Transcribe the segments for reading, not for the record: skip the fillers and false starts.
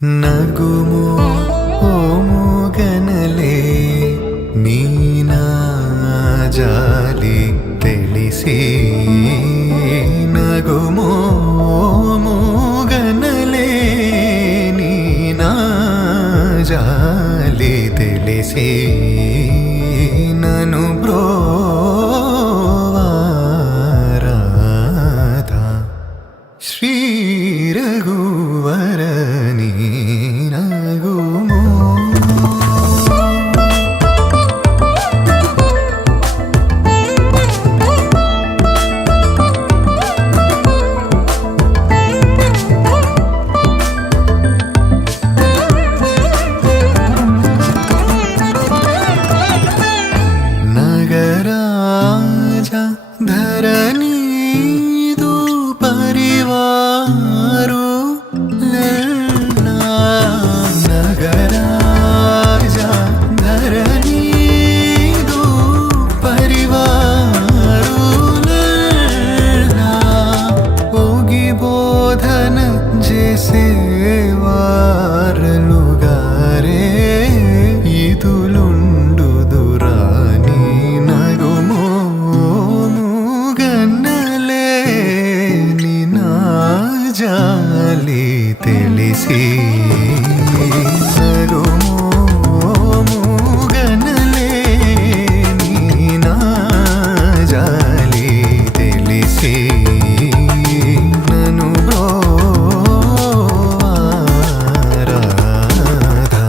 నగుమో ఓ మూగనలే నీనా జాలి తెలిసి నగుమో మూగనలే నీనా జాలి తెలిసి నను బ్రోవారాధా శ్రీ రఘువరని నగుమో నగరాజా ధరణీదు పరివారు నగరాజా ధరణీదు పరివారు ఓగి బోధన చేసేవారలుగారే ఇదులుండుదురాని నగుమో మూగన్నలే నినా జాలి తెలిసి నగుమో మూగన్నలే నినా జాలి తెలిసి నను బ్రోవారాధా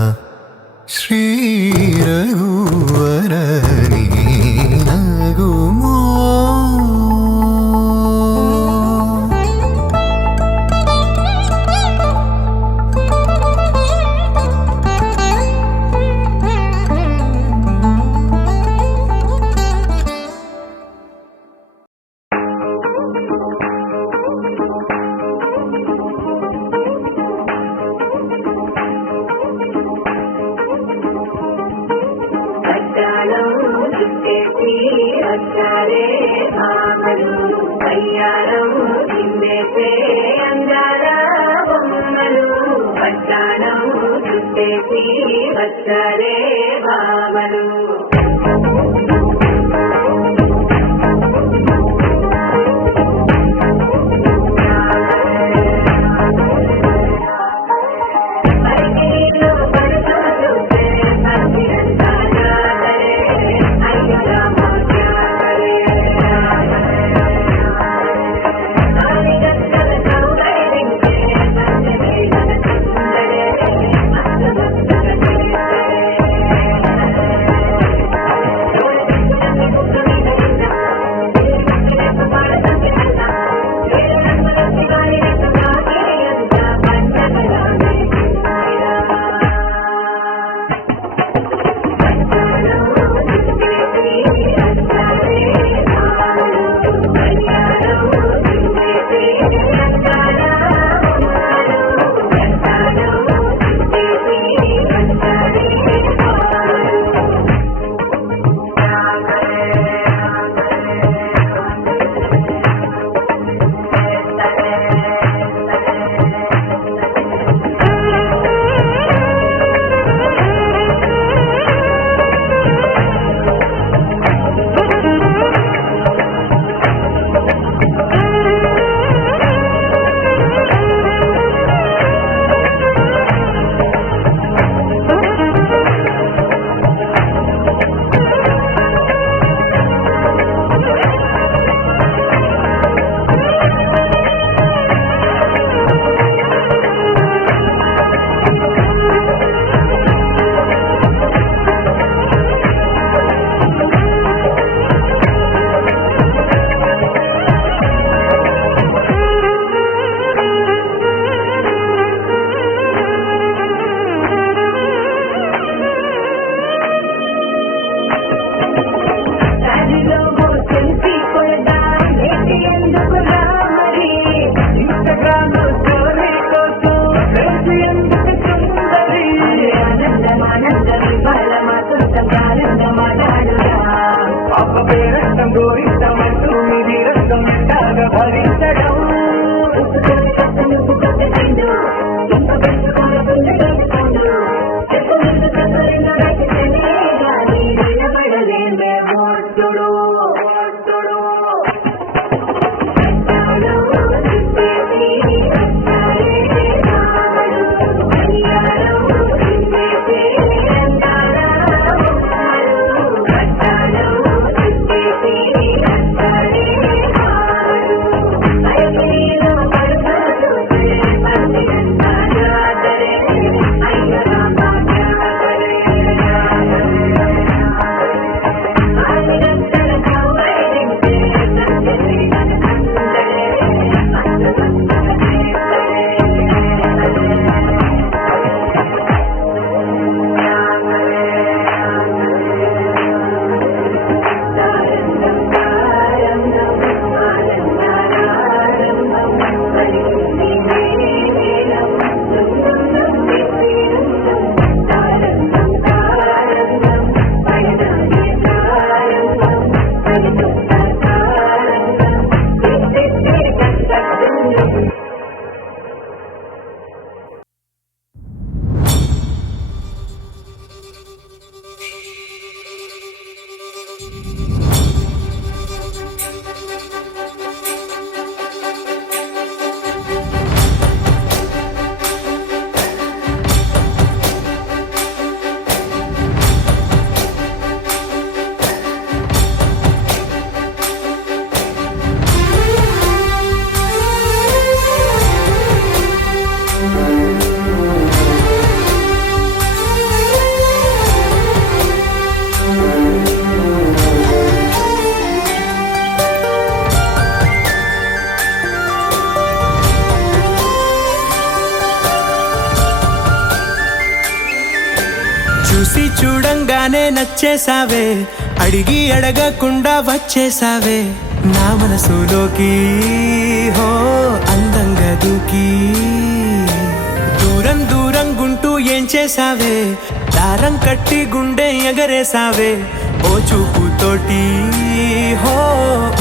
శ్రీ రఘువరని నగుమో అద్దాలం చుట్టేసి వచ్చారే భామలు కయ్యారం చిందేసే అందాల బొమ్మలు అద్దాలం చుట్టేసి వచ్చారే భామలు చూసి చూడంగానే నచ్చేసావే, అడిగి అడగకుండా వచ్చేసావే నా మనసులోకి. హో అందంగా దూకి దూరం దూరం గుంటూ ఏం చేసావే, దారం కట్టి గుండె ఎగరేసావే ఓ చూపుతోటి. హో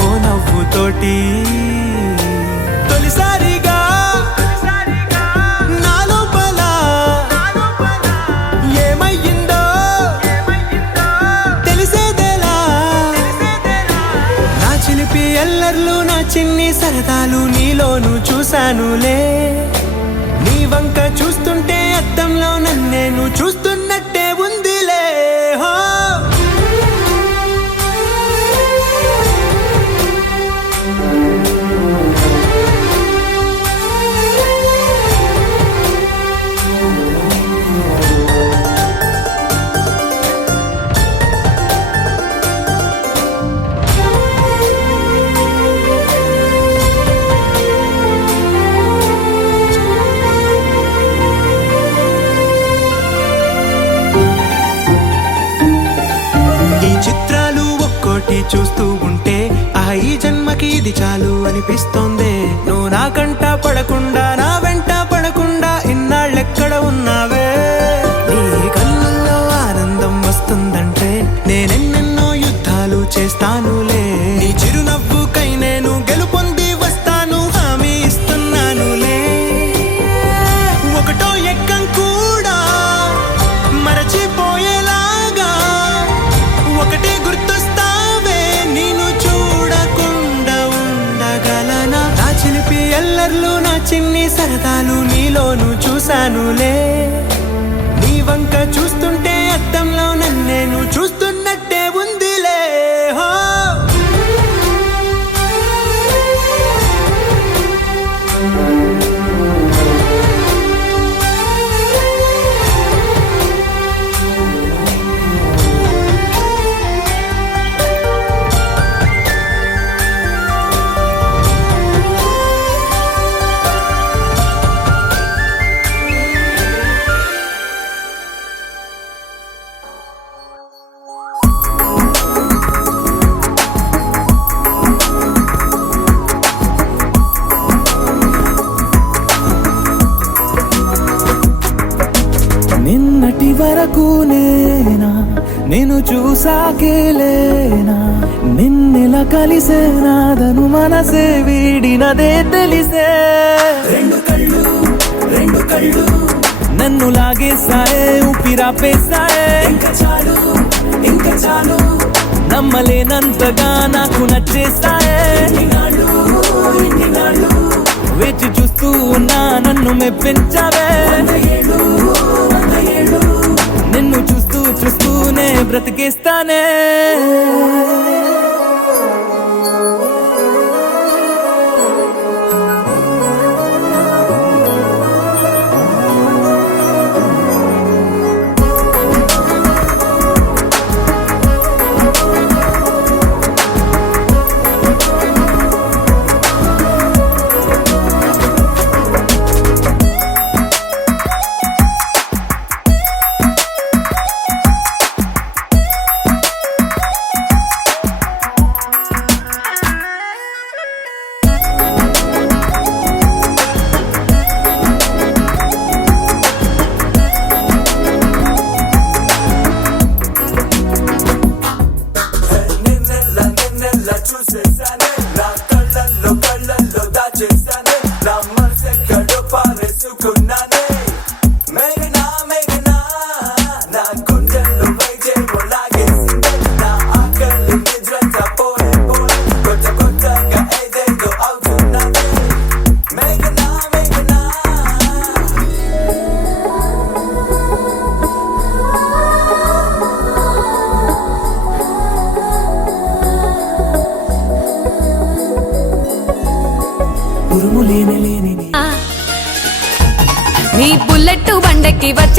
ఓ నవ్వుతోటి తొలిసారిగా నా లోపల ఏమయ్యిందో తెలిసేదేలా. నా చిలిపి ఎల్లర్లు నా చిన్ని సరదాలు నీలోను చూశానులే. నీ వంక చూస్తుంటే అద్దంలో నన్నేను చూస్తున్నట్టే ఉందిలే. హో చిత్రాలు ఒక్కోటి చూస్తూ ఉంటే ఈ జన్మకి ఇది చాలు అనిపిస్తోంది. నువ్వు నా కంట పడకుండా నా వెంట పడకుండా ఇన్నాళ్ళెక్కడ ఉన్నావే. నీ కళ్ళల్లో ఆనందం వస్తుందంటే నేనెన్నెన్నో యుద్ధాలు చేస్తానులే. నీ చిరునవ్వుకై నేను గెలుపొంది వస్తాను హామీ ఇస్తున్నానులే. ఒకటో ఎక్కం కూడా మరచిపోయేలాగా ఒకటే గుర్తొస్తావే, నేను చూడకుండా ఉండగలనా. నా చిలిపి ఎల్లర్లు నా చిన్ని సరదాలు నీలోను చూశానులే. నీ వంక చూస్తుంటే అద్దంలో నన్నేను చూస్తున్నట్టే ఉందిలే. హో నిన్నటి వరకు నేను చూసాకేలేనా, నిన్నెలా కలిసేనాదను మనసే వీడినదే తెలిసే. రెండు కళ్ళు నన్ను లాగేసాయే, ఊపిరాపేసాయే. ఇంకా చాలు నమ్మలేనంతగా నాకు నచ్చేసాయే. వేచి చూస్తూ ఉన్నా నన్ను మెప్పించావే. నిన్ను చూస్తూనే బ్రతికేస్తానే.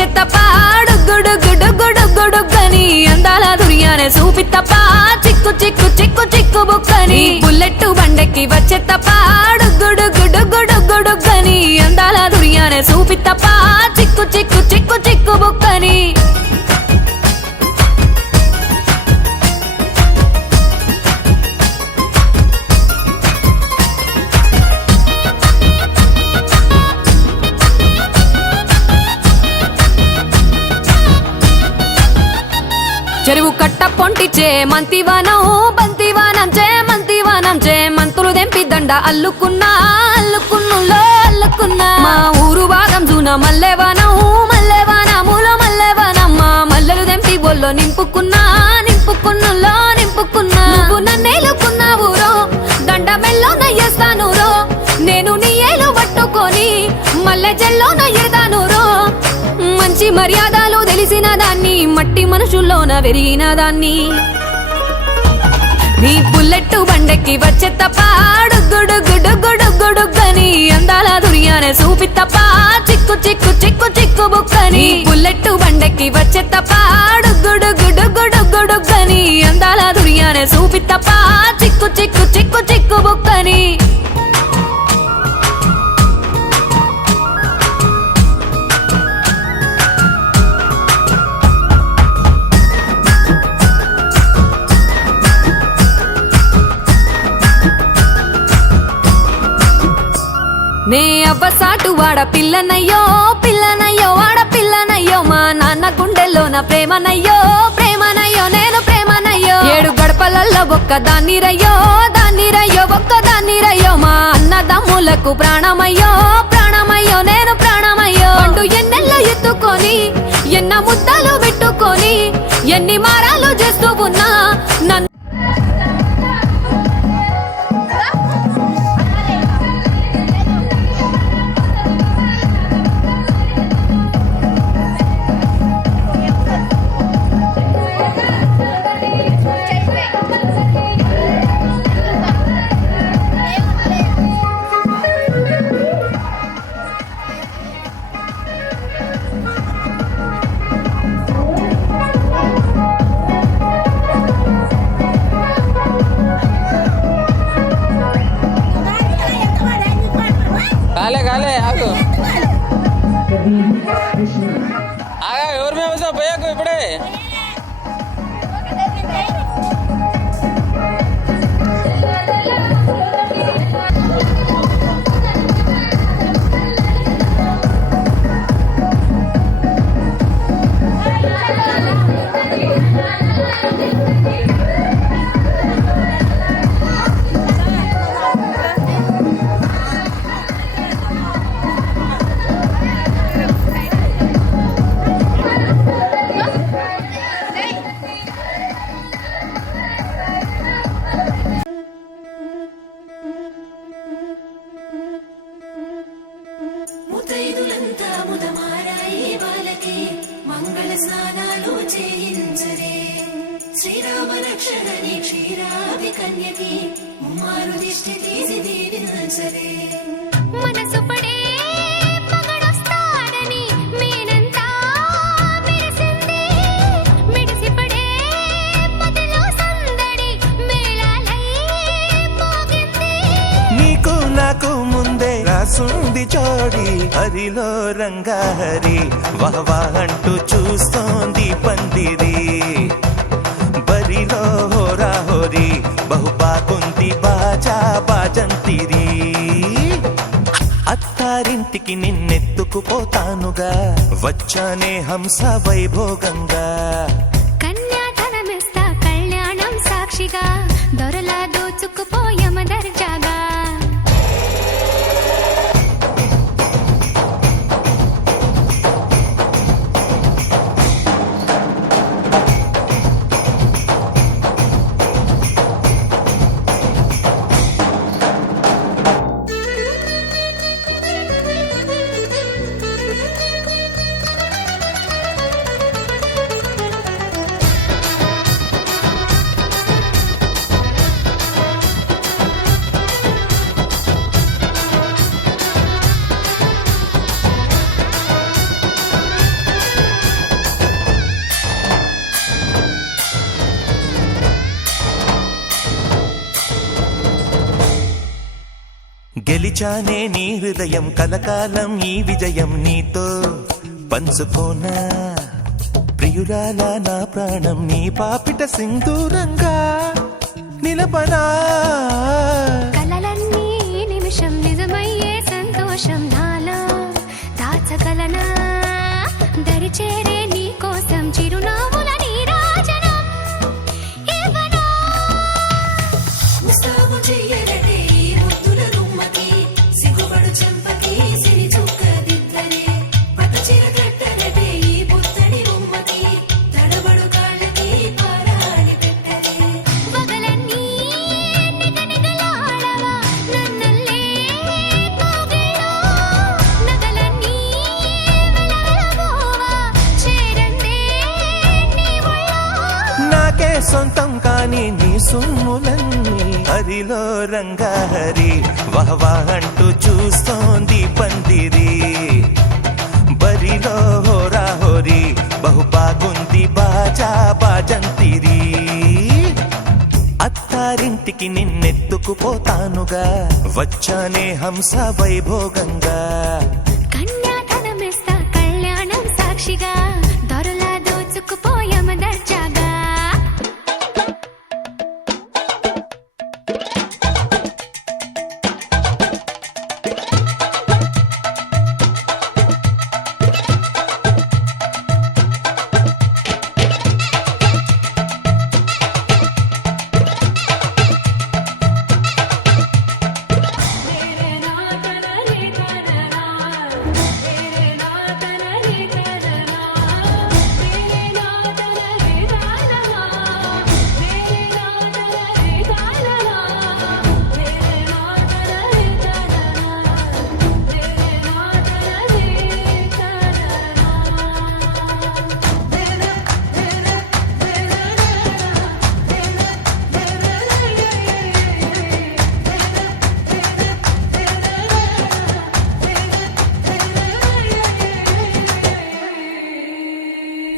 వచ్చే తప్ప డుగ్గుడుగ్గుడుగ్గుడుగ్గుడుగ్గని అందాల దుర్యానే చూపి తప్ప చిక్కు చిక్కు చిక్కు చిక్కు బుక్కని బుల్లెట్టు బండెక్కి వచ్చే తప్ప డుగ్గుడుగ్గుడుగ్గుడుగ్గుడుగ్గని అందాల దుర్యానే చూపి తప్ప చిక్కు చిక్కు చిక్కు చిక్కు బుక్కని చెరువు కట్ట పొంటిచే మంతివానం బంతివానం చే మంతులు దెంపి దండ అల్లుకున్నా మా ఊరు భాగం జూన మల్లెవానములో మల్లెవానమ్మ మల్లెలు దెంపి బొల్లో నింపుకున్నా నువ్వు నన్నేలుకున్నావు రో దండ మెల్లో నయ్యేస్తాను రో నేను నీ ఏలు పట్టుకొని మల్లె జల్లో నయ్యేదాను రో మంచి మర్యాదలు తెలిసిన దాన్ని మట్టి మనుషుల్లోన వెరిగిన దాన్ని నీ బుల్లెట్టు బండెక్కి వచ్చే తప్ప డుగ్గుడుగ్గుడుగ్గుడుగ్గుడుగ్గని అందాల దుర్యానే చూపి తప్ప చిక్కు చిక్కు చిక్కు చిక్కు బుక్కని బుల్లెట్టు బండెక్కి వచ్చే తప్ప డుగ్గుడుగ్గుడుగ్గుడుగ్గుడుగ్గని అందాల దుర్యానే చూపి తప్ప చిక్కు చిక్కు చిక్కు చిక్కు బుక్కని నే అవ్వసాటు వాడ పిల్లనయ్యో వాడ పిల్లనయ్యో మా నాన్న గుండెల్లోన ప్రేమనయ్యో నేను ప్రేమనయ్యో 7 గడపలల్లో ఒక్క దాన్ని రయ్యో ఒక్క దాన్ని రయ్యో మా అన్నదమ్ములకు ప్రాణమయ్యో నేను ప్రాణమయ్యో అంటూ ఎన్నెల్లో ఎత్తుకొని ఎన్న ముద్దలు పెట్టుకొని ఎన్ని మారాలు చేస్తూ ఉన్నా నన్ను కాలే ఆగు ఎవరి మీద వస్తా పోయాకు ఇప్పుడే ముతైదులంతా ముదమారాయి బాలకి మంగళ స్నానాలు చేయించరే శ్రీరామ రక్షణని క్షీరావి కన్యకి ముమ్మారు దిష్టి తీసి దీవించరే మనసు పడే మగడొస్తాడని మేనంతా మెరిసింది మిడిసిపడే మదిలో సందడి మేళాలై మోగింది నీకు నాకు ముందే రాసుంది జోడి హరిలో రంగాహరి వహవా అంటూ చూస్తోంది పందిరి బరిలో హోరా హోరి బహుబాగుంది బాజా బాజంతిరి అత్తారింటికి నిన్నెత్తుకుపోతానుగా వచ్చానే హంస వైభోగంగా కన్యాధనమిస్తా కళ్యాణం సాక్షిగా దొరలా దోచుకుపోయమ దర్జాగా గెలిచానే నీ హృదయం కలకాలం ఈ విజయం నీతో పంచుకోనా ప్రియురాలా నా ప్రాణం నీ పాపిట సింధూరంగా నిలపనా కలలన్నీ నిమిషం నిజమయ్యే సంతోషం నాలో దాచగలనా దరిచేరే నీ కోసం చిరునవ్వుల నీరాజనం ఇవ్వనా ముస్తాబు చెయ్యగటే ఈ ముద్దుల గుమ్మకి సిగ్గుపడు చెంపకి సిరి చుక్క దిద్దలే పట్టు చీర కట్టగటే ఈ పుత్తడి గుమ్మకి తడబడు కాళ్ళకి పారాడి పెట్టలే పగలన్నీ నిగనిగలాడవా నన్నల్లే కోగిలో నగలన్నీ వెలవెలబోవా చేరందే నీ ఒళ్ళో నాకే సొంతం కాని నీ సొమ్ములన్నీ హరిలో రంగాహరి వహవా అంటూ చూస్తోంది పందిరి బరిలో హోరా హోరి బహు బాగుంది బాజా బాజంతిరి అత్తారింటికి నిన్నెత్తుకుపోతానుగా వచ్చానే హంస వైభోగంగా కన్యాధనమిస్తా కళ్యాణం సాక్షిగా దొరలా దోచుకుపోయామ దర్జాగా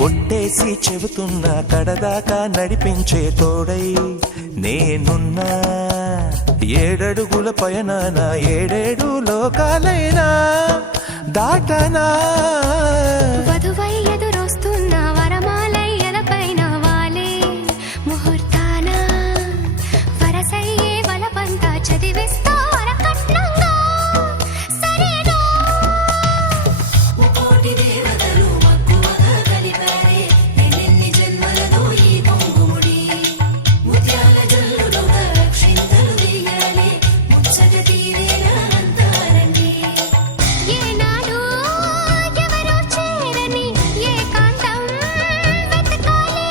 ఒట్టేసి చెబుతున్నా కడదాకా నడిపించే తోడై నేనున్నా ఏడడుగుల పయనాన ఏడేడు లోకాలైనా దాటనా వధువై ఎదురొస్తున్న వరమాలయ్యలపైన వాలే ముహూర్తాన వరసయ్యే వలపంతా చదివిస్తా వరకట్నంగా సరేనా ముకోటి దేవతలు మక్కువగా కలిపారే ఎన్నెన్ని జన్మలలో ఈ కొంగుముడి ముత్యాల జల్లులుగా క్షింతలు దిగాలి ముచ్చట తీరేలా అంతారండి ఏనాడు ఎవరో చేరని ఏకాంతం వెతకాలి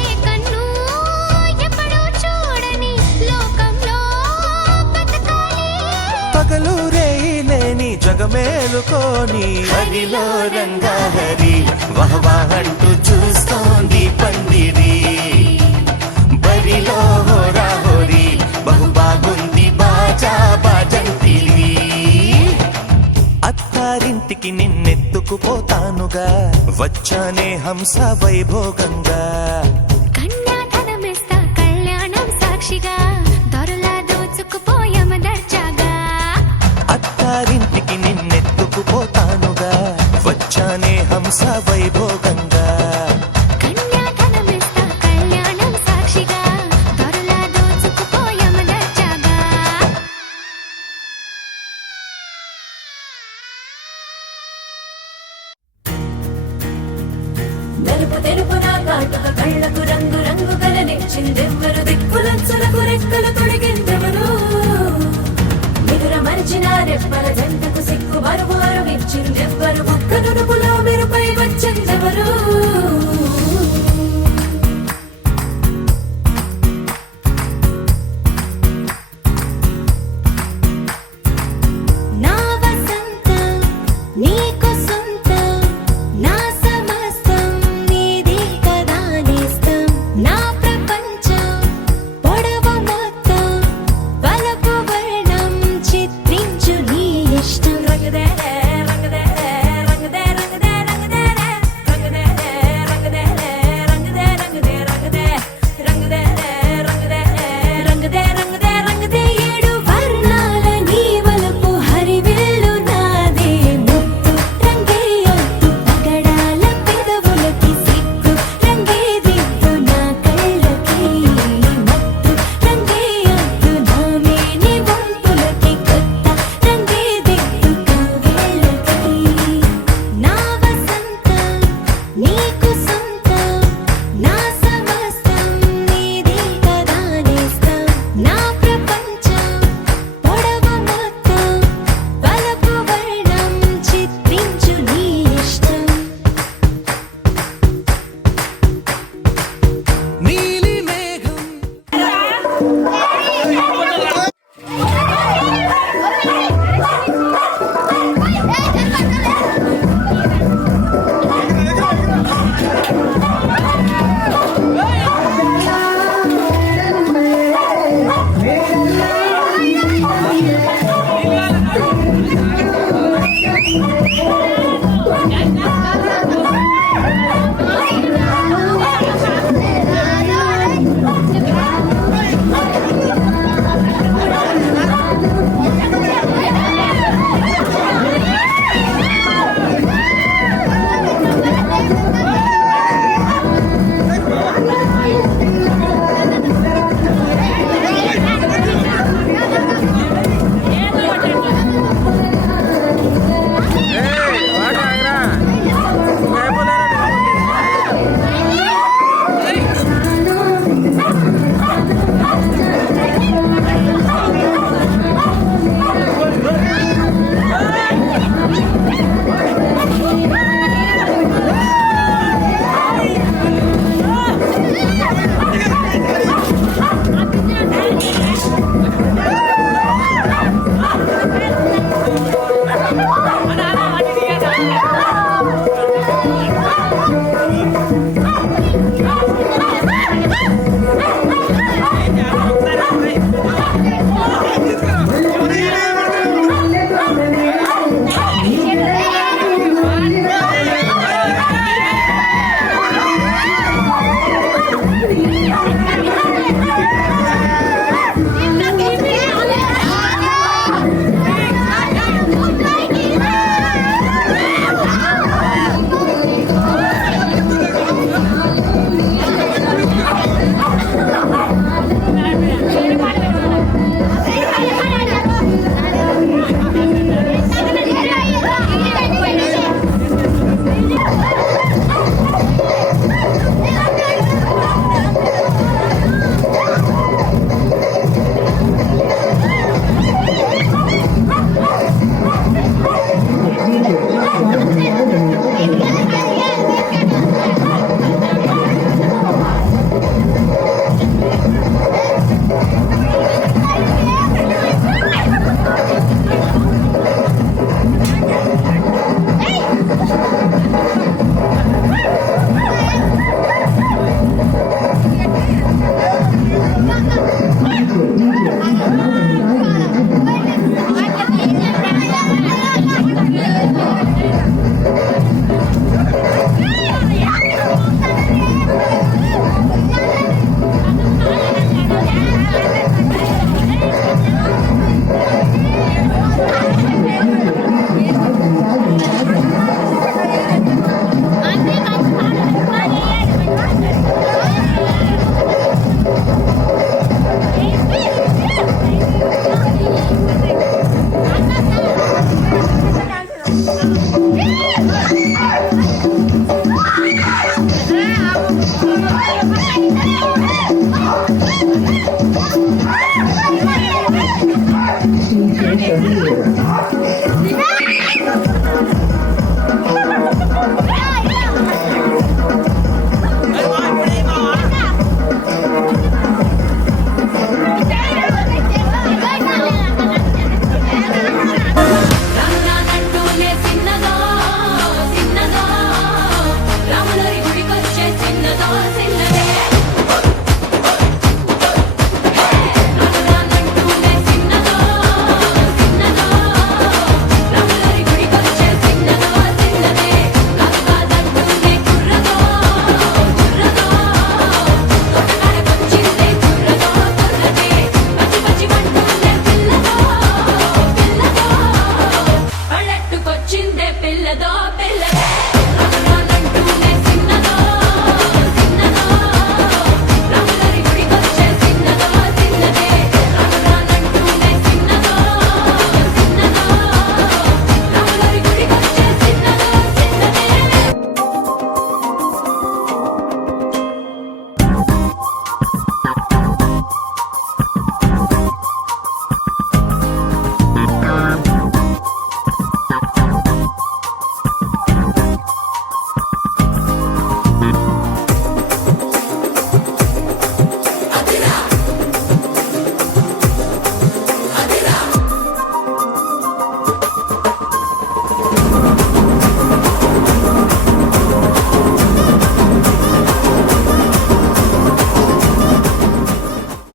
ఏ కన్ను ఎప్పుడూ చూడని లోకంలో బతకాలి పగలు రేయి లేని జగమేలుకోని హరిలో రంగాహరి వహవా అంటూ చూస్తోంది పందిరి బరిలో హోరా హోరి బహు బాగుంది బాజా బాజంతిరి అత్తారింటికి నిన్నెత్తుకుపోతానుగా వచ్చానే హంస వైభోగంగా కన్యాధనమిస్తా కళ్యాణం సాక్షిగా దొరలా దోచుకుపోయామ దర్జాగా అత్తారింటికి నిన్నెత్తుకుపోతానుగా వచ్చానే హంస వైభోగంగా కన్యాధనమిస్తా కళ్యాణం సాక్షిగా దొరలా దోచుకుపోయామ దర్జాగా నలుపు తెలుపు నా కాటుక కళ్ళకు రంగు రంగు కలనిచ్చిందెవ్వరు దిక్కులంచుల